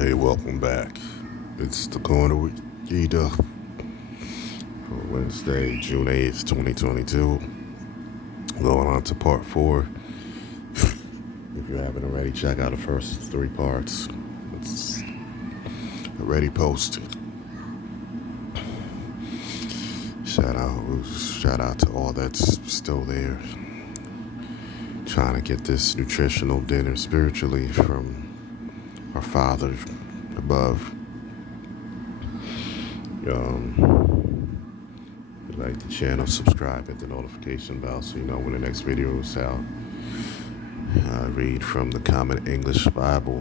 Hey, welcome back. It's the corner with Gita for Wednesday, June 8th, 2022. Going on to part 4. If you haven't already, check out the first 3 parts. It's already posted. Shout out to all that's still there. Trying to get this nutritional dinner spiritually from our Father above. Like the channel, subscribe, hit the notification bell so you know when the next video is out. I read from the Common English Bible,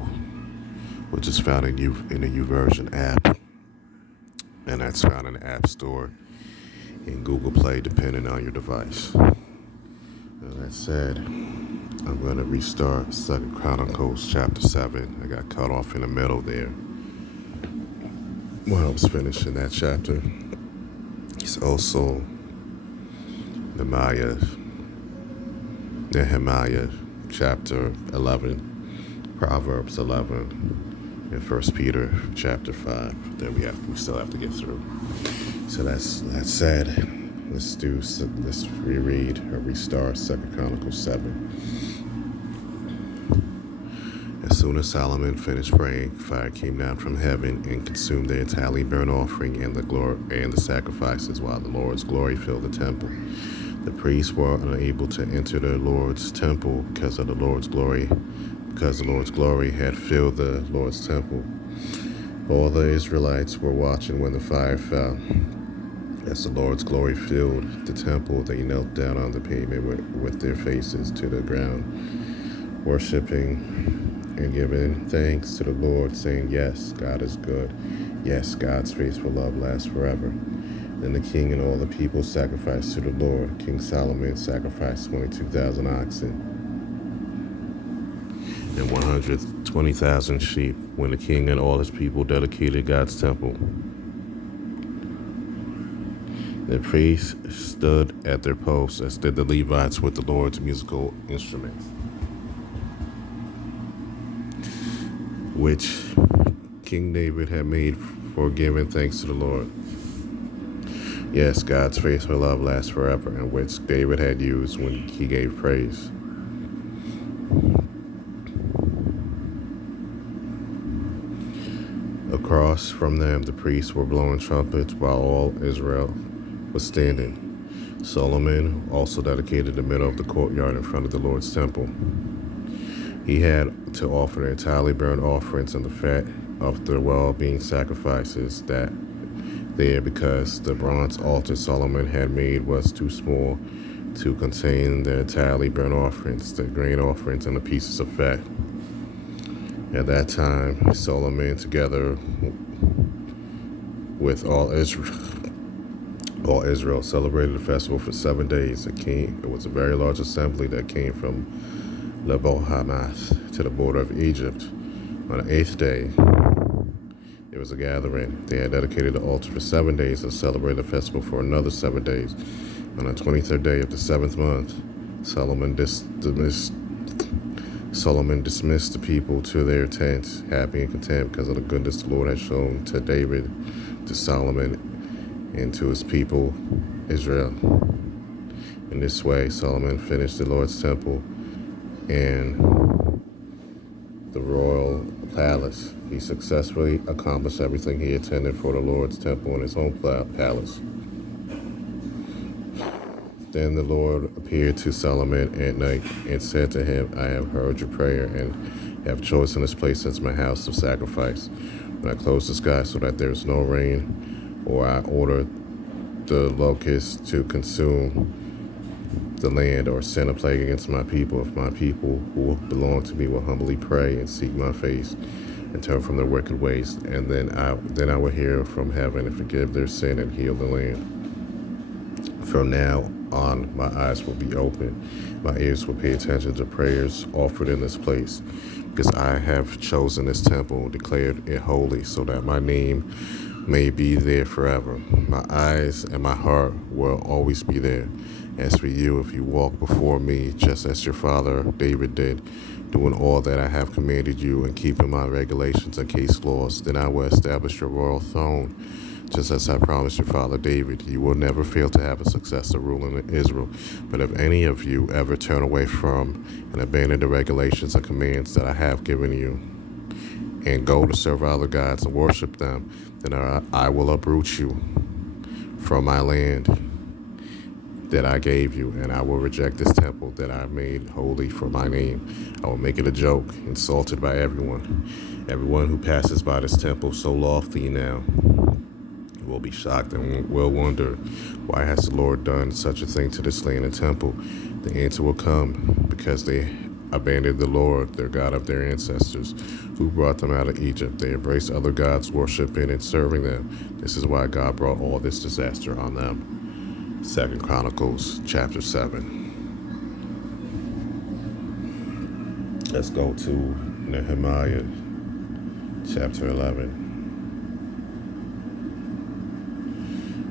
which is found in the YouVersion app, and that's found in the App Store and Google Play, depending on your device. That said, I'm going to restart 2 Chronicles chapter 7. I got cut off in the middle there when I was finishing that chapter. It's also Nehemiah chapter 11, Proverbs 11, and 1 Peter chapter 5 that we still have to get through. So that said, let's reread or restart 2 Chronicles 7. As soon as Solomon finished praying, fire came down from heaven and consumed the entirely burnt offering and the sacrifices, while the Lord's glory filled the temple. The priests were unable to enter the Lord's temple because the Lord's glory had filled the Lord's temple. All the Israelites were watching when the fire fell. As the Lord's glory filled the temple, they knelt down on the pavement with their faces to the ground, worshiping and giving thanks to the Lord, saying, "Yes, God is good. Yes, God's faithful love lasts forever." Then the king and all the people sacrificed to the Lord. King Solomon sacrificed 22,000 oxen and 120,000 sheep when the king and all his people dedicated God's temple. The priests stood at their posts, as did the Levites with the Lord's musical instruments, which King David had made for giving thanks to the Lord. Yes, God's faithful love lasts forever, and which David had used when he gave praise. Across from them, the priests were blowing trumpets while all Israel was standing. Solomon also dedicated the middle of the courtyard in front of the Lord's temple. He had to offer the entirely burnt offerings and the fat of the well-being sacrifices there because the bronze altar Solomon had made was too small to contain the entirely burnt offerings, the grain offerings, and the pieces of fat. At that time, Solomon, together with all Israel, celebrated the festival for 7 days. It was a very large assembly that came from Lebo-Hamath to the border of Egypt. On the 8th day, it was a gathering. They had dedicated the altar for 7 days and celebrated the festival for another 7 days. On the 23rd day of the 7th month, Solomon dismissed the people to their tents, happy and content because of the goodness the Lord had shown to David, to Solomon, and to his people, Israel. In this way, Solomon finished the Lord's temple and the royal palace. He successfully accomplished everything he intended for the Lord's temple and his own palace. Then the Lord appeared to Solomon at night and said to him, "I have heard your prayer and have chosen this place as my house of sacrifice. When I close the sky so that there is no rain, or I order the locusts to consume the land, or send a plague against my people, if my people who belong to me will humbly pray and seek my face and turn from their wicked ways, and then I will hear from heaven and forgive their sin and heal the land. From now on, my eyes will be open, my ears will pay attention to prayers offered in this place, because I have chosen this temple, declared it holy, so that my name may be there forever. My eyes and my heart will always be there. As for you, if you walk before me, just as your father David did, doing all that I have commanded you and keeping my regulations and case laws, then I will establish your royal throne, just as I promised your father David. You will never fail to have a successor ruling in Israel. But if any of you ever turn away from and abandon the regulations and commands that I have given you, and go to serve other gods and worship them, then I will uproot you from my land that I gave you, and I will reject this temple that I made holy for my name. I will make it a joke, insulted by everyone. Everyone who passes by this temple so lofty now will be shocked and will wonder, why has the Lord done such a thing to this land and temple? The answer will come, because they abandoned the Lord, their God of their ancestors, who brought them out of Egypt. They embraced other gods, worshiping and serving them. This is why God brought all this disaster on them. 2 Chronicles chapter 7. Let's go to Nehemiah chapter 11.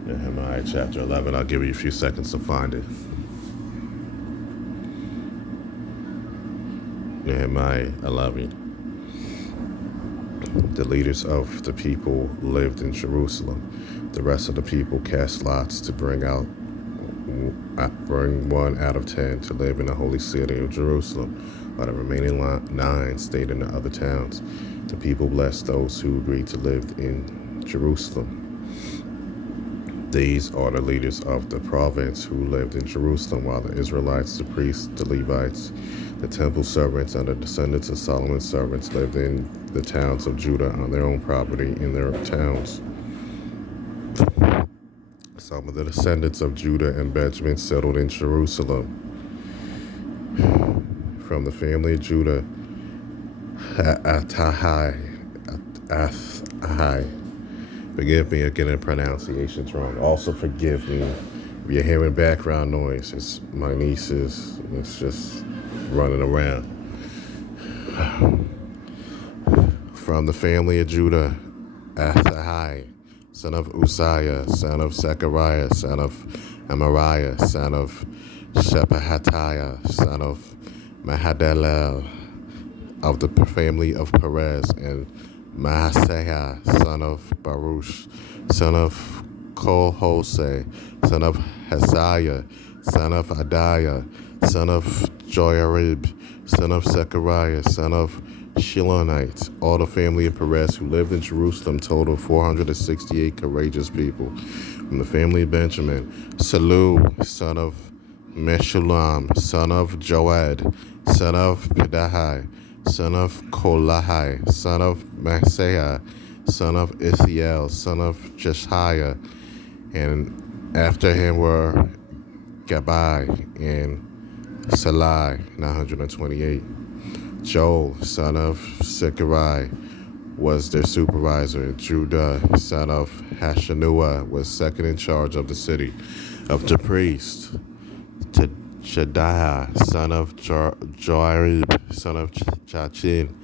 Nehemiah chapter 11. I'll give you a few seconds to find it. Nehemiah 11. The leaders of the people lived in Jerusalem. The rest of the people cast lots to bring one out of 10 to live in the holy city of Jerusalem, while the remaining 9 stayed in the other towns. The people blessed those who agreed to live in Jerusalem. These are the leaders of the province who lived in Jerusalem, while the Israelites, the priests, the Levites, the temple servants, and the descendants of Solomon's servants lived in the towns of Judah on their own property in their towns. Some of the descendants of Judah and Benjamin settled in Jerusalem. From the family of Judah, Athai. Forgive me again in pronunciations wrong. Also forgive me if you're hearing background noise. It's my nieces. It's just running around. From the family of Judah, Athai, son of Uzziah, son of Zechariah, son of Amariah, son of Shephatiah, son of Mahadalel, of the family of Perez, and Maaseiah, son of Baruch, son of Kol-Hoseh, son of Hasiah, son of Adiah, son of Joarib, son of Zechariah, son of Shilonites. All the family of Perez who lived in Jerusalem totaled 468 courageous people. From the family of Benjamin, Salu, son of Meshullam, son of Joed, son of Pedahai, son of Kolahai, son of Maaseiah, son of Ithiel, son of Jeshiah, and after him were Gabai and Salai, 928. Joel, son of Zechariah, was their supervisor. Judah, son of Hashanua, was second in charge of the city. Of the priests, Shadiah, son of Joarib, son of Jachin,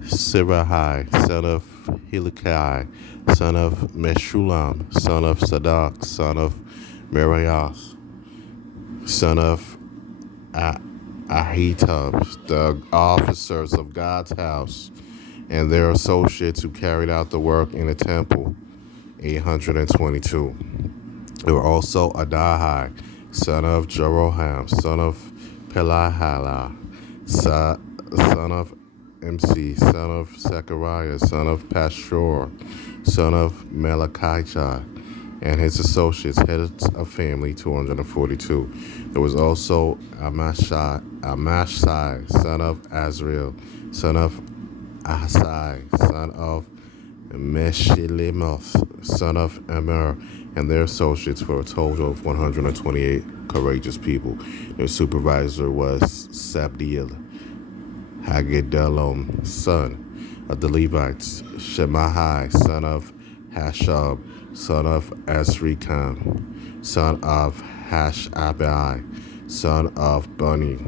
Sirahai, son of Hilkiah, son of Meshullam, son of Sadak, son of Meraioth, son of Ahitub, the officers of God's house, and their associates who carried out the work in the temple, 822. There were also Adahai, son of Jeroham, son of Pelahala, son of MC, son of Zechariah, son of Pashur, son of Malachijah, and his associates, heads of family, 242. There was also Amashai, son of Azriel, son of Ahasai, son of Meshillemoth, son of Emer, and their associates, for a total of 128 courageous people. Their supervisor was Sabdiel, Hagedalom, son of the Levites, Shemaiah, son of Hashab, son of Azrikam, son of Hashabai, son of Bani,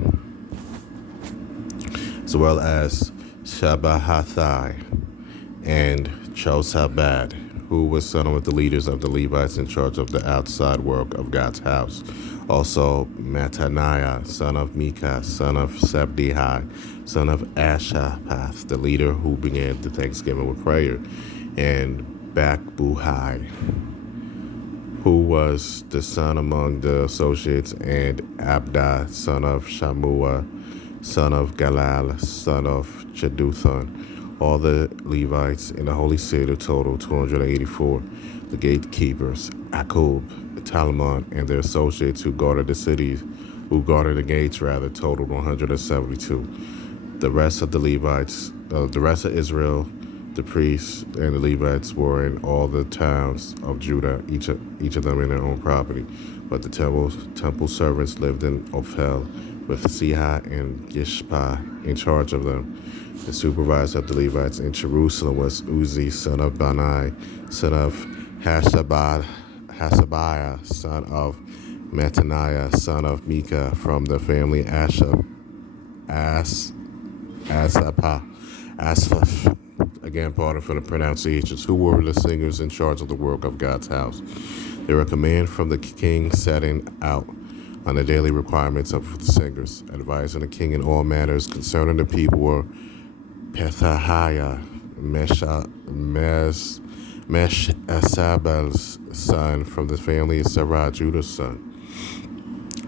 as well as Shabbahathai and Chosabad, who was son of the leaders of the Levites in charge of the outside work of God's house. Also Mattaniah, son of Micah, son of Sabdihai, son of Ashapath, the leader who began the thanksgiving with prayer, and Bakbuhai, who was the son among the associates, and Abda, son of Shamua, son of Galal, son of Jeduthun. All the Levites in the holy city total 284. The gatekeepers, Akub, Talmon, and their associates who guarded the gates totaled 172. The rest of the Levites, the rest of Israel, the priests and the Levites were in all the towns of Judah, each of them in their own property. But the temple servants lived in Ophel, with Siha and Yishpa in charge of them. The supervisor of the Levites in Jerusalem was Uzi, son of Bani, son of Hasabiah, son of Mattaniah, son of Micah, from the family Asaph, again, pardon for the pronunciations, who were the singers in charge of the work of God's house. There were a command from the king setting out on the daily requirements of the singers. Advising the king in all matters concerning the people were Pethahiah, Meshasabel's son, from the family of Sarah, Judah's son.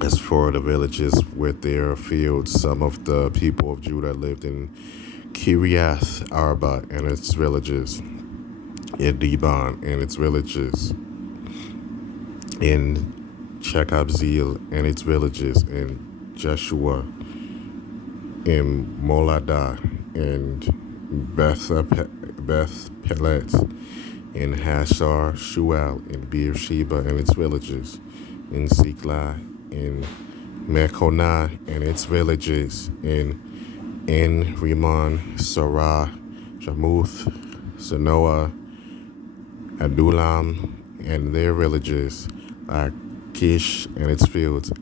As for the villages with their fields, some of the people of Judah lived in Kiriath Arba and its villages, in Dibon and its villages, in Chekabzeel and its villages, in Jeshua, in Moladah, and Beth Pelet, in Hashar Shual, in Beersheba and its villages, in Siklah, in Mekonah and its villages, in Rimon, Sarah, Jarmuth, Sanoah, Adulam and their villages, Lachish and its fields,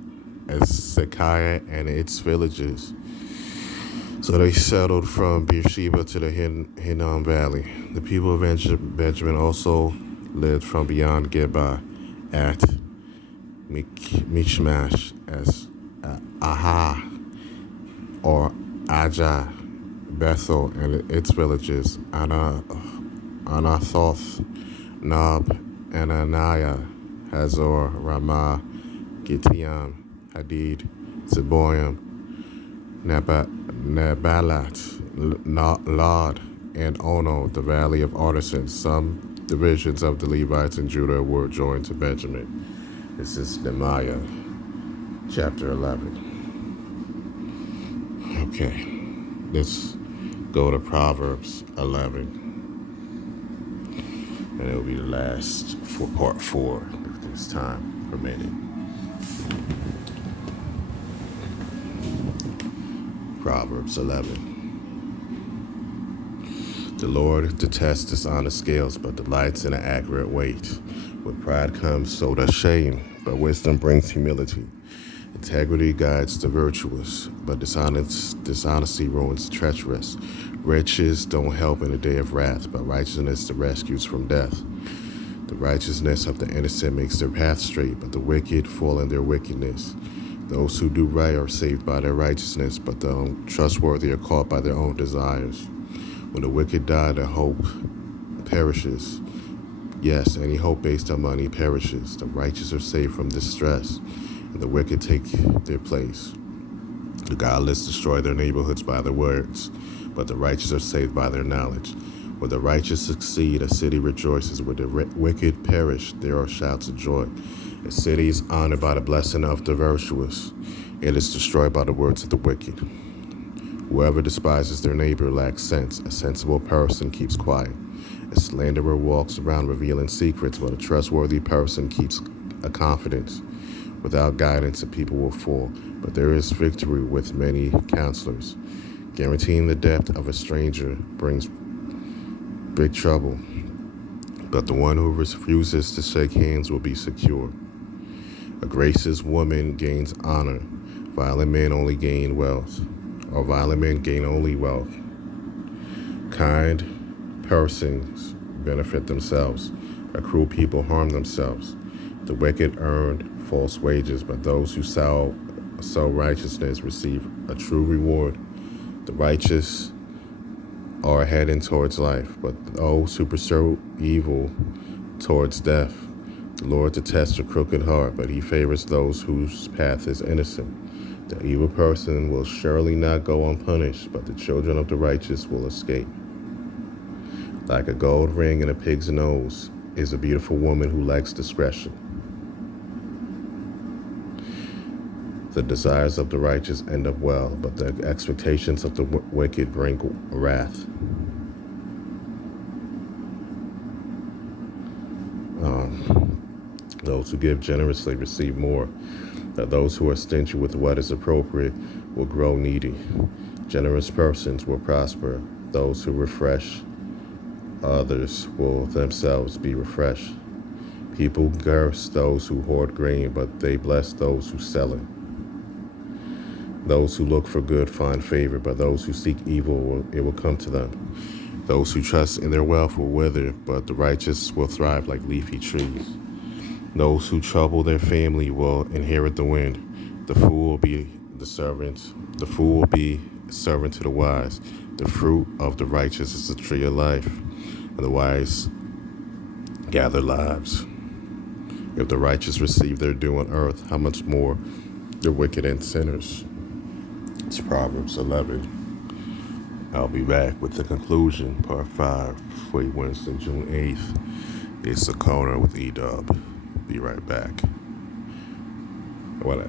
Ezekiah and its villages. So they settled from Beersheba to the Hinnom Valley. The people of Benjamin also lived from beyond Geba at Michmash, as Aha or Ajah, Bethel and its villages, Anathoth, Nob, Ananiah, Hazor, Ramah, Gittiam, Hadid, Zeboim, Nebalat, Lod, and Ono, the valley of artisans. Some divisions of the Levites in Judah were joined to Benjamin. This is Nehemiah chapter 11. Okay, let's go to Proverbs 11. And it'll be the last for part 4, if there's time permitted. Proverbs 11. The Lord detests dishonest scales, but delights in an accurate weight. With pride comes so does shame, but wisdom brings humility. Integrity guides the virtuous, but dishonesty ruins the treacherous. Riches don't help in the day of wrath, but righteousness rescues from death. The righteousness of the innocent makes their path straight, but the wicked fall in their wickedness. Those who do right are saved by their righteousness, but the untrustworthy are caught by their own desires. When the wicked die, their hope perishes. Yes, any hope based on money perishes. The righteous are saved from distress, and the wicked take their place. The godless destroy their neighborhoods by their words, but the righteous are saved by their knowledge. When the righteous succeed, a city rejoices. When the wicked perish, there are shouts of joy. A city is honored by the blessing of the virtuous. It is destroyed by the words of the wicked. Whoever despises their neighbor lacks sense. A sensible person keeps quiet. A slanderer walks around revealing secrets, but a trustworthy person keeps a confidence. Without guidance, the people will fall, but there is victory with many counselors. Guaranteeing the death of a stranger brings big trouble, but the one who refuses to shake hands will be secure. A gracious woman gains honor. Violent men only gain wealth, or violent men gain only wealth. Kind persons benefit themselves, but cruel people harm themselves. The wicked earn false wages, but those who sow righteousness receive a true reward. The righteous are heading towards life, but those who pursue evil towards death. The Lord detests a crooked heart, but he favors those whose path is innocent. The evil person will surely not go unpunished, but the children of the righteous will escape. Like a gold ring in a pig's nose is a beautiful woman who lacks discretion. The desires of the righteous end up well, but the expectations of the wicked bring wrath. Those who give generously receive more. That those who are stingy with what is appropriate will grow needy. Generous persons will prosper. Those who refresh others will themselves be refreshed. People curse those who hoard grain, but they bless those who sell it. Those who look for good find favor, but those who seek evil, it will come to them. Those who trust in their wealth will wither, but the righteous will thrive like leafy trees. Those who trouble their family will inherit the wind. The fool will be servant to the wise. The fruit of the righteous is the tree of life, and the wise gather lives. If the righteous receive their due on earth, how much more the wicked and sinners? It's Proverbs 11. I'll be back with the conclusion, part 5, for Wednesday, June 8th. It's the corner with E-Dub. Be right back. Well,